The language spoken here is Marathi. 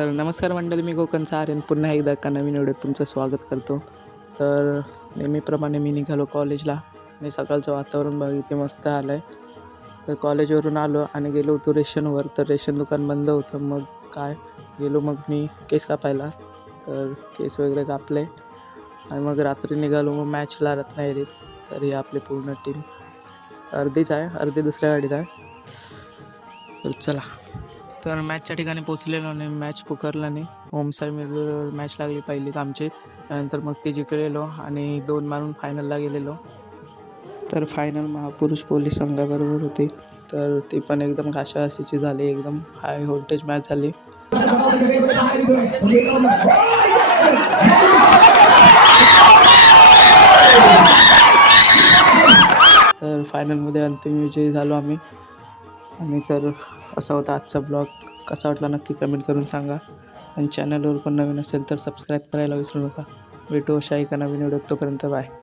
तर नमस्कार मंडळी, मी कोकणचा आर्यन पुन्हा एकदा एका नवीन व्हिडिओत तुमचं स्वागत करतो. तर नेहमीप्रमाणे मी निघालो कॉलेजला आणि सकाळचं वातावरण बघा इथे मस्त आलं आहे. तर कॉलेजवरून आलो आणि गेलो होतो रेशनवर. तर रेशन दुकान बंद होतं. मग काय गेलो, मग मी केस कापायला. तर केस वगैरे कापले आणि मग रात्री निघालो. मग मॅचला रत्नागिरीत. तर ही आपली पूर्ण टीम अर्धीच आहे, अर्धी दुसऱ्या गाडीत आहे. तर चला. तर मॅचच्या ठिकाणी पोचलेलो नाही, मॅच पुकारला नाही. ओमसाई मिरवर मॅच लागली पहिलीच आमची. त्यानंतर मग ती जिंकलेलो आणि 2 मारून फायनलला गेलेलो. तर फायनल महापुरुष पोलीस संघाबरोबर होती. तर ती पण एकदम घासाघासीची झाली, एकदम हाय व्होल्टेज मॅच झाली. तर फायनलमध्ये अंतिम विजयी झालो आम्ही. आणि तर असा होता आजचा ब्लॉग. कसा वाटला नक्की कमेंट करून सांगा. आणि चॅनलवर पण नवीन असेल तर सबस्क्राईब करायला विसरू नका. भेटू अशा एका नवीन व्हिडिओत. तोपर्यंत बाय.